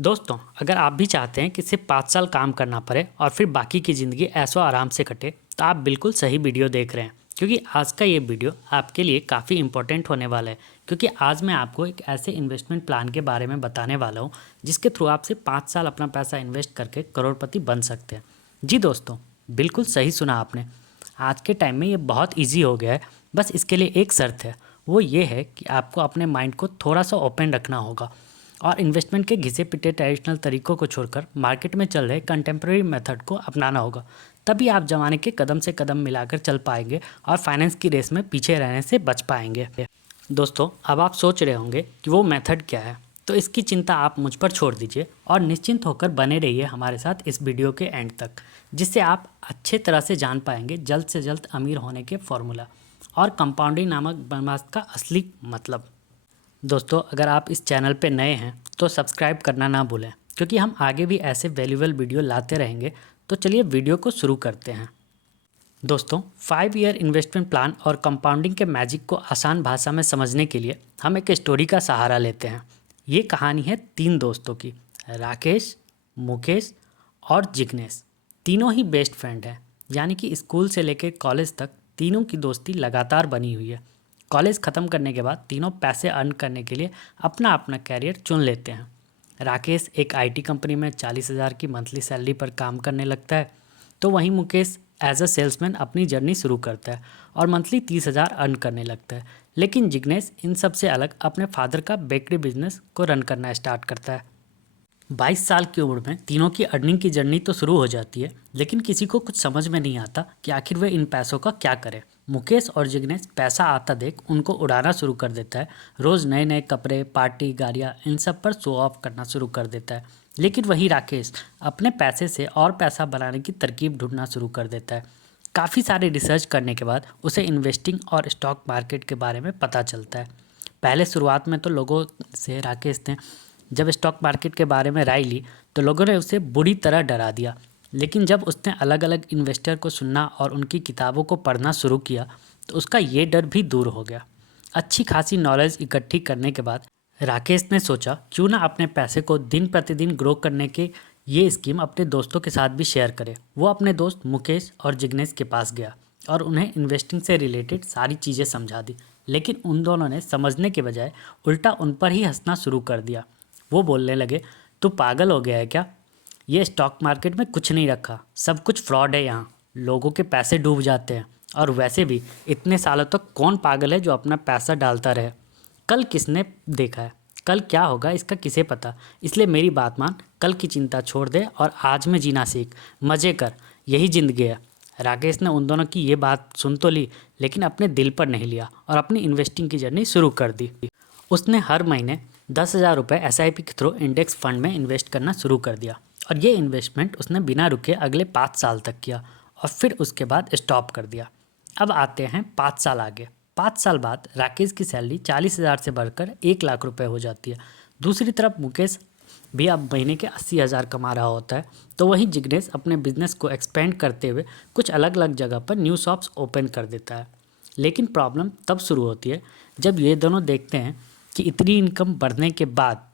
दोस्तों, अगर आप भी चाहते हैं कि सिर्फ 5 साल काम करना पड़े और फिर बाकी की ज़िंदगी ऐशो आराम से कटे, तो आप बिल्कुल सही वीडियो देख रहे हैं। क्योंकि आज का ये वीडियो आपके लिए काफ़ी इंपॉर्टेंट होने वाला है। क्योंकि आज मैं आपको एक ऐसे इन्वेस्टमेंट प्लान के बारे में बताने वाला हूँ जिसके थ्रू आप सिर्फ 5 साल अपना पैसा इन्वेस्ट करके करोड़पति बन सकते हैं। जी दोस्तों, बिल्कुल सही सुना आपने। आज के टाइम में ये बहुत ईजी हो गया है। बस इसके लिए एक शर्त है, वो ये है कि आपको अपने माइंड को थोड़ा सा ओपन रखना होगा और इन्वेस्टमेंट के घिसे पिटे ट्रेडिशनल तरीकों को छोड़कर मार्केट में चल रहे कंटेम्प्रेरी मेथड को अपनाना होगा। तभी आप ज़माने के कदम से कदम मिलाकर चल पाएंगे और फाइनेंस की रेस में पीछे रहने से बच पाएंगे। दोस्तों, अब आप सोच रहे होंगे कि वो मेथड क्या है, तो इसकी चिंता आप मुझ पर छोड़ दीजिए और निश्चिंत होकर बने रहिए हमारे साथ इस वीडियो के एंड तक, जिससे आप अच्छे तरह से जान पाएंगे जल्द से जल्द अमीर होने के फॉर्मूला और कंपाउंडिंग नामक ब्रह्मास्त्र का असली मतलब। दोस्तों, अगर आप इस चैनल पे नए हैं तो सब्सक्राइब करना ना भूलें, क्योंकि हम आगे भी ऐसे वैल्यूएबल वीडियो लाते रहेंगे। तो चलिए वीडियो को शुरू करते हैं। दोस्तों, 5 ईयर इन्वेस्टमेंट प्लान और कंपाउंडिंग के मैजिक को आसान भाषा में समझने के लिए हम एक स्टोरी का सहारा लेते हैं। ये कहानी है 3 दोस्तों की, राकेश, मुकेश और जिग्नेश। तीनों ही बेस्ट फ्रेंड हैं, यानी कि स्कूल से लेकर कॉलेज तक तीनों की दोस्ती लगातार बनी हुई है। कॉलेज ख़त्म करने के बाद तीनों पैसे अर्न करने के लिए अपना अपना कैरियर चुन लेते हैं। राकेश एक आईटी कंपनी में 40,000 की मंथली सैलरी पर काम करने लगता है, तो वहीं मुकेश एज अ सेल्समैन अपनी जर्नी शुरू करता है और मंथली 30,000 अर्न करने लगता है। लेकिन जिग्नेश इन सब से अलग अपने फादर का बेकरी बिजनेस को रन करना स्टार्ट करता है। 22 साल की उम्र में तीनों की अर्निंग की जर्नी तो शुरू हो जाती है, लेकिन किसी को कुछ समझ में नहीं आता कि आखिर वे इन पैसों का क्या करें। मुकेश और जिग्नेश पैसा आता देख उनको उड़ाना शुरू कर देता है। रोज़ नए नए कपड़े, पार्टी, गाड़ियाँ, इन सब पर शो ऑफ करना शुरू कर देता है। लेकिन वही राकेश अपने पैसे से और पैसा बनाने की तरकीब ढूंढना शुरू कर देता है। काफ़ी सारे रिसर्च करने के बाद उसे इन्वेस्टिंग और स्टॉक मार्केट के बारे में पता चलता है। पहले शुरुआत में तो लोगों से राकेश ने जब स्टॉक मार्केट के बारे में राय ली तो लोगों ने उसे बुरी तरह डरा दिया। लेकिन जब उसने अलग अलग इन्वेस्टर को सुनना और उनकी किताबों को पढ़ना शुरू किया तो उसका ये डर भी दूर हो गया। अच्छी खासी नॉलेज इकट्ठी करने के बाद राकेश ने सोचा क्यों ना अपने पैसे को दिन प्रतिदिन ग्रो करने के ये स्कीम अपने दोस्तों के साथ भी शेयर करे। वो अपने दोस्त मुकेश और जिग्नेश के पास गया और उन्हें इन्वेस्टिंग से रिलेटेड सारी चीज़ें समझा दी। लेकिन उन दोनों ने समझने के बजाय उल्टा उन पर ही हंसना शुरू कर दिया। वो बोलने लगे, तू पागल हो गया है क्या? ये स्टॉक मार्केट में कुछ नहीं रखा, सब कुछ फ्रॉड है। यहाँ लोगों के पैसे डूब जाते हैं और वैसे भी इतने सालों तक कौन पागल है जो अपना पैसा डालता रहे। कल किसने देखा है, कल क्या होगा इसका किसे पता। इसलिए मेरी बात मान, कल की चिंता छोड़ दे और आज में जीना सीख, मज़े कर, यही ज़िंदगी है। राकेश ने उन दोनों की ये बात सुन तो ली, लेकिन अपने दिल पर नहीं लिया और अपनी इन्वेस्टिंग की जर्नी शुरू कर दी। उसने हर महीने 10,000 रुपये SIP के थ्रू इंडेक्स फंड में इन्वेस्ट करना शुरू कर दिया और ये इन्वेस्टमेंट उसने बिना रुके अगले 5 साल तक किया और फिर उसके बाद स्टॉप कर दिया। अब आते हैं 5 साल आगे। 5 साल बाद राकेश की सैलरी 40,000 से बढ़कर 1 लाख रुपए हो जाती है। दूसरी तरफ मुकेश भी अब महीने के 80,000 कमा रहा होता है। तो वहीं जिग्नेश अपने बिजनेस को एक्सपेंड करते हुए कुछ अलग अलग जगह पर न्यू शॉप्स ओपन कर देता है। लेकिन प्रॉब्लम तब शुरू होती है जब ये दोनों देखते हैं कि इतनी इनकम बढ़ने के बाद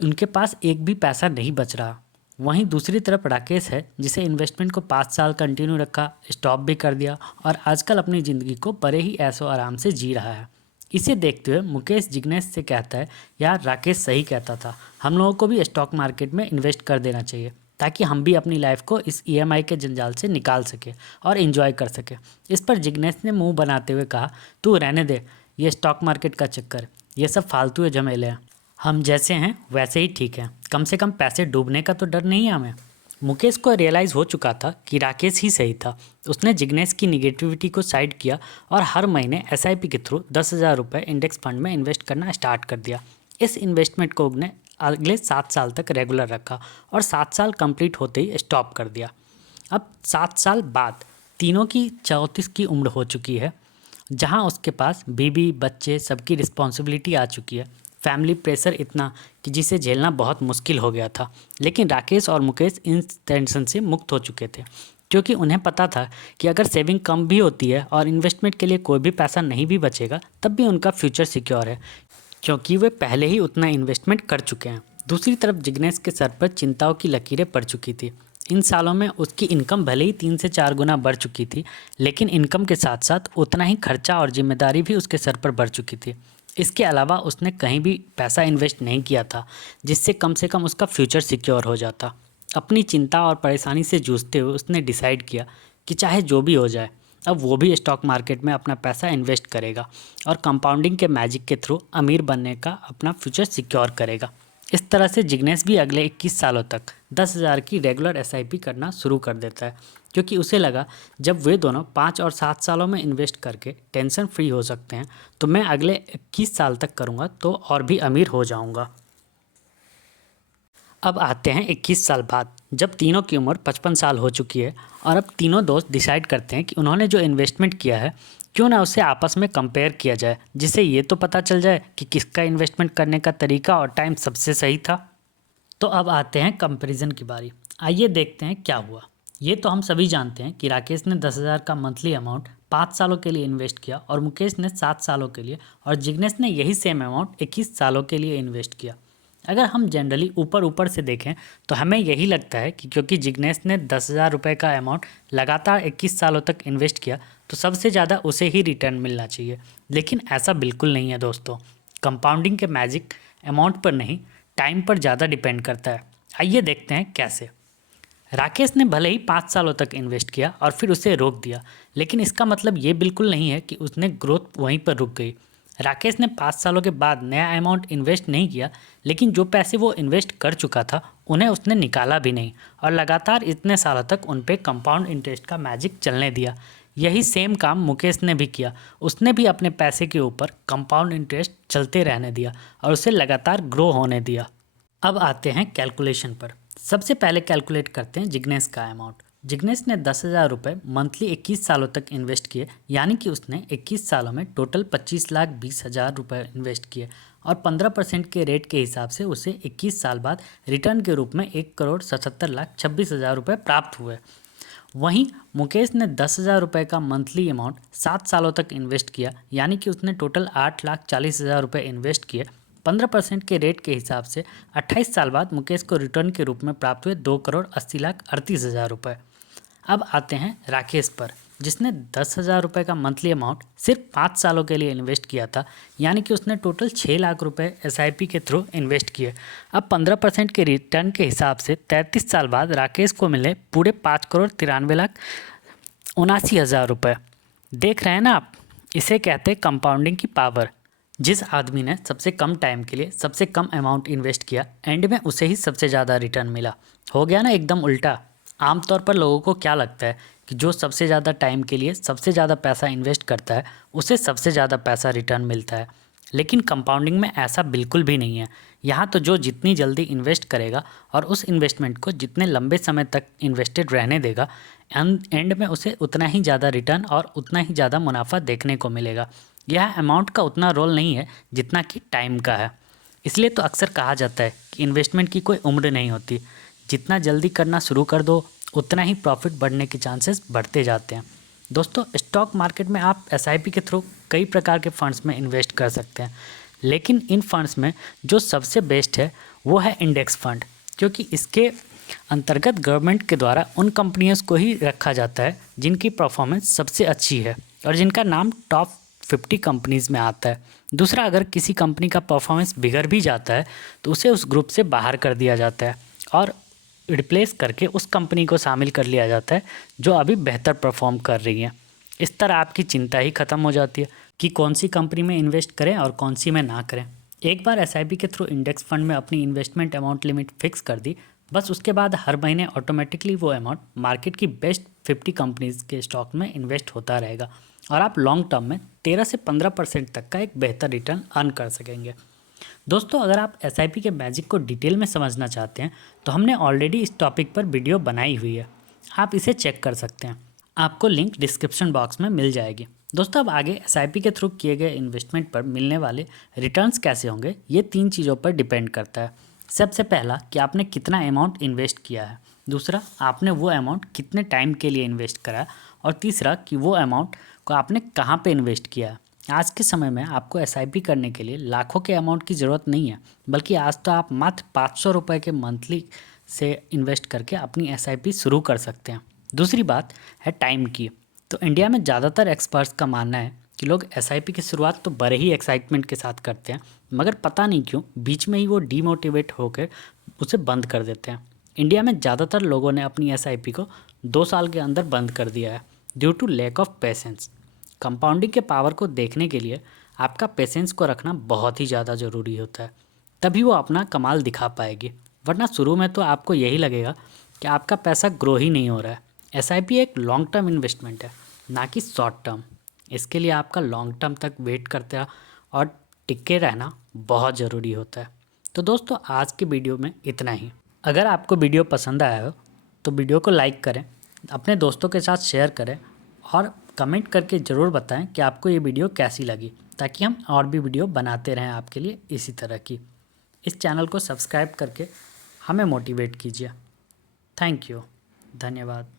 उनके पास एक भी पैसा नहीं बच रहा। वहीं दूसरी तरफ राकेश है जिसे इन्वेस्टमेंट को 5 साल कंटिन्यू रखा, स्टॉप भी कर दिया और आजकल अपनी ज़िंदगी को बड़े ही ऐशो आराम से जी रहा है। इसे देखते हुए मुकेश जिग्नेश से कहता है, यार राकेश सही कहता था, हम लोगों को भी स्टॉक मार्केट में इन्वेस्ट कर देना चाहिए ताकि हम भी अपनी लाइफ को इस EMI के जंजाल से निकाल सके और इन्जॉय कर सके। इस पर जिग्नेश ने मुँह बनाते हुए कहा, तू रहने दे, ये स्टॉक मार्केट का चक्कर, ये सब फालतू झमेले हैं। हम जैसे हैं वैसे ही ठीक है, कम से कम पैसे डूबने का तो डर नहीं है हमें। मुकेश को रियलाइज़ हो चुका था कि राकेश ही सही था। उसने जिग्नेश की निगेटिविटी को साइड किया और हर महीने SIP के थ्रू 10,000 रुपये इंडेक्स फंड में इन्वेस्ट करना स्टार्ट कर दिया। इस इन्वेस्टमेंट को उसने अगले 7 साल तक रेगुलर रखा और 7 साल कंप्लीट होते ही स्टॉप कर दिया। अब 7 साल बाद तीनों की 34 की उम्र हो चुकी है, जहां उसके पास बीवी, बच्चे, सबकी रिस्पॉन्सिबिलिटी आ चुकी है। फैमिली प्रेशर इतना कि जिसे झेलना बहुत मुश्किल हो गया था। लेकिन राकेश और मुकेश इन टेंशन से मुक्त हो चुके थे, क्योंकि उन्हें पता था कि अगर सेविंग कम भी होती है और इन्वेस्टमेंट के लिए कोई भी पैसा नहीं भी बचेगा तब भी उनका फ्यूचर सिक्योर है, क्योंकि वे पहले ही उतना इन्वेस्टमेंट कर चुके हैं। दूसरी तरफ जिग्नेश के सर पर चिंताओं की लकीरें पड़ चुकी थी। इन सालों में उसकी इनकम भले ही 3 से 4 गुना बढ़ चुकी थी, लेकिन इनकम के साथ साथ उतना ही खर्चा और जिम्मेदारी भी उसके सर पर बढ़ चुकी थी। इसके अलावा उसने कहीं भी पैसा इन्वेस्ट नहीं किया था जिससे कम से कम उसका फ्यूचर सिक्योर हो जाता। अपनी चिंता और परेशानी से जूझते हुए उसने डिसाइड किया कि चाहे जो भी हो जाए, अब वो भी स्टॉक मार्केट में अपना पैसा इन्वेस्ट करेगा और कंपाउंडिंग के मैजिक के थ्रू अमीर बनने का अपना फ्यूचर सिक्योर करेगा। इस तरह से जिग्नेश भी अगले 21 सालों तक 10,000 की रेगुलर SIP करना शुरू कर देता है, क्योंकि उसे लगा जब वे दोनों 5 और 7 सालों में इन्वेस्ट करके टेंशन फ्री हो सकते हैं तो मैं अगले 21 साल तक करूँगा तो और भी अमीर हो जाऊँगा। अब आते हैं 21 साल बाद, जब तीनों की उम्र 55 साल हो चुकी है और अब तीनों दोस्त डिसाइड करते हैं कि उन्होंने जो इन्वेस्टमेंट किया है क्यों ना उसे आपस में कंपेयर किया जाए, जिससे ये तो पता चल जाए कि किसका इन्वेस्टमेंट करने का तरीका और टाइम सबसे सही था। तो अब आते हैं कंपैरिजन की बारी। आइए देखते हैं क्या हुआ। ये तो हम सभी जानते हैं कि राकेश ने 10,000 का मंथली अमाउंट 5 सालों के लिए इन्वेस्ट किया और मुकेश ने 7 सालों के लिए और जिग्नेश ने यही सेम अमाउंट 21 सालों के लिए इन्वेस्ट किया। अगर हम जनरली ऊपर ऊपर से देखें तो हमें यही लगता है कि क्योंकि जिग्नेश ने 10,000 रुपये का अमाउंट लगातार 21 सालों तक इन्वेस्ट किया तो सबसे ज़्यादा उसे ही रिटर्न मिलना चाहिए, लेकिन ऐसा बिल्कुल नहीं है दोस्तों। कंपाउंडिंग के मैजिक अमाउंट पर नहीं, टाइम पर ज़्यादा डिपेंड करता है। आइए देखते हैं कैसे। राकेश ने भले ही 5 सालों तक इन्वेस्ट किया और फिर उसे रोक दिया, लेकिन इसका मतलब ये बिल्कुल नहीं है कि उसने ग्रोथ वहीं पर रुक गई। राकेश ने 5 सालों के बाद नया अमाउंट इन्वेस्ट नहीं किया, लेकिन जो पैसे वो इन्वेस्ट कर चुका था उन्हें उसने निकाला भी नहीं और लगातार इतने सालों तक उन पे कंपाउंड इंटरेस्ट का मैजिक चलने दिया। यही सेम काम मुकेश ने भी किया। उसने भी अपने पैसे के ऊपर कंपाउंड इंटरेस्ट चलते रहने दिया और उसे लगातार ग्रो होने दिया। अब आते हैं कैलकुलेशन पर। सबसे पहले कैलकुलेट करते हैं जिग्नेश का अमाउंट। जिग्नेश ने 10,000 रुपये मंथली 21 सालों तक इन्वेस्ट किए, यानी कि उसने 21 सालों में टोटल 25,20,000 रुपये इन्वेस्ट किए और 15% के रेट के हिसाब से उसे 21 साल बाद रिटर्न के रूप में 1,77,26,000 रुपये प्राप्त हुए। वहीं मुकेश ने 10,000 रुपये का मंथली अमाउंट 7 सालों तक इन्वेस्ट किया, यानी कि उसने टोटल 8,40,000 रुपये इन्वेस्ट किए। 15% के रेट के हिसाब से 28 साल बाद मुकेश को रिटर्न के रूप में प्राप्त हुए 2,80,38,000 रुपये। अब आते हैं राकेश पर, जिसने 10,000 रुपये का मंथली अमाउंट सिर्फ 5 सालों के लिए इन्वेस्ट किया था, यानी कि उसने टोटल 6 लाख रुपये SIP के थ्रू इन्वेस्ट किए। अब 15% के रिटर्न के हिसाब से 33 साल बाद राकेश को मिले पूरे 5,93,79,000 रुपये। देख रहे हैं ना आप, इसे कहते हैं कंपाउंडिंग की पावर। जिस आदमी ने सबसे कम टाइम के लिए सबसे कम अमाउंट इन्वेस्ट किया, एंड में उसे ही सबसे ज़्यादा रिटर्न मिला। हो गया ना एकदम उल्टा। आमतौर पर लोगों को क्या लगता है कि जो सबसे ज़्यादा टाइम के लिए सबसे ज़्यादा पैसा इन्वेस्ट करता है उसे सबसे ज़्यादा पैसा रिटर्न मिलता है, लेकिन कंपाउंडिंग में ऐसा बिल्कुल भी नहीं है। यहाँ तो जो जितनी जल्दी इन्वेस्ट करेगा और उस इन्वेस्टमेंट को जितने लंबे समय तक इन्वेस्टेड रहने देगा, एंड में उसे उतना ही ज़्यादा रिटर्न और उतना ही ज़्यादा मुनाफा देखने को मिलेगा। यह अमाउंट का उतना रोल नहीं है जितना कि टाइम का है। इसलिए तो अक्सर कहा जाता है कि इन्वेस्टमेंट की कोई उम्र नहीं होती। जितना जल्दी करना शुरू कर दो उतना ही प्रॉफिट बढ़ने के चांसेस बढ़ते जाते हैं। दोस्तों, स्टॉक मार्केट में आप SIP के थ्रू कई प्रकार के फंड्स में इन्वेस्ट कर सकते हैं, लेकिन इन फंड्स में जो सबसे बेस्ट है वो है इंडेक्स फंड, क्योंकि इसके अंतर्गत गवर्नमेंट के द्वारा उन कंपनियों को ही रखा जाता है जिनकी परफॉर्मेंस सबसे अच्छी है और जिनका नाम टॉप 50 कंपनीज़ में आता है। दूसरा, अगर किसी कंपनी का परफॉर्मेंस बिगड़ भी जाता है तो उसे उस ग्रुप से बाहर कर दिया जाता है और रिप्लेस करके उस कंपनी को शामिल कर लिया जाता है जो अभी बेहतर परफॉर्म कर रही है। इस तरह आपकी चिंता ही ख़त्म हो जाती है कि कौन सी कंपनी में इन्वेस्ट करें और कौन सी में ना करें। एक बार SIP के थ्रू इंडेक्स फंड में अपनी इन्वेस्टमेंट अमाउंट लिमिट फिक्स कर दी, बस उसके बाद हर महीने ऑटोमेटिकली वो अमाउंट मार्केट की बेस्ट 50 कंपनीज़ के स्टॉक में इन्वेस्ट होता रहेगा और आप लॉन्ग टर्म में 13 से 15% तक का एक बेहतर रिटर्न अर्न कर सकेंगे। दोस्तों, अगर आप SIP के मैजिक को डिटेल में समझना चाहते हैं तो हमने ऑलरेडी इस टॉपिक पर वीडियो बनाई हुई है, आप इसे चेक कर सकते हैं। आपको लिंक डिस्क्रिप्शन बॉक्स में मिल जाएगी। दोस्तों, अब आगे SIP के थ्रू किए गए इन्वेस्टमेंट पर मिलने वाले रिटर्न्स कैसे होंगे, ये 3 चीज़ों पर डिपेंड करता है। सबसे पहला कि आपने कितना अमाउंट इन्वेस्ट किया है, दूसरा आपने वो अमाउंट कितने टाइम के लिए इन्वेस्ट करा है, और तीसरा कि वो अमाउंट को आपने कहाँ पे इन्वेस्ट किया है। आज के समय में आपको एसआईपी करने के लिए लाखों के अमाउंट की ज़रूरत नहीं है, बल्कि आज तो आप मात्र 500 रुपये के मंथली से इन्वेस्ट करके अपनी एसआईपी शुरू कर सकते हैं। दूसरी बात है टाइम की। तो इंडिया में ज़्यादातर एक्सपर्ट्स का मानना है कि लोग एसआईपी की शुरुआत तो बड़े ही एक्साइटमेंट के साथ करते हैं, मगर पता नहीं क्यों बीच में ही वो डीमोटिवेट होकर उसे बंद कर देते हैं। इंडिया में ज़्यादातर लोगों ने अपनी एसआईपी को 2 साल के अंदर बंद कर दिया है due to lack of patience. Compounding के पावर को देखने के लिए आपका पेशेंस को रखना बहुत ही ज़्यादा ज़रूरी होता है, तभी वो अपना कमाल दिखा पाएगी। वरना शुरू में तो आपको यही लगेगा कि आपका पैसा ग्रो ही नहीं हो रहा है। एसआईपी एक लॉन्ग टर्म इन्वेस्टमेंट है, ना कि शॉर्ट टर्म। इसके लिए आपका लॉन्ग टर्म तक वेट करते और टिके रहना बहुत ज़रूरी होता है। तो दोस्तों, आज के वीडियो में इतना ही। अगर आपको वीडियो पसंद आया हो तो वीडियो को लाइक करें, अपने दोस्तों के साथ शेयर करें और कमेंट करके ज़रूर बताएं कि आपको ये वीडियो कैसी लगी, ताकि हम और भी वीडियो बनाते रहें आपके लिए इसी तरह की। इस चैनल को सब्सक्राइब करके हमें मोटिवेट कीजिए। थैंक यू, धन्यवाद।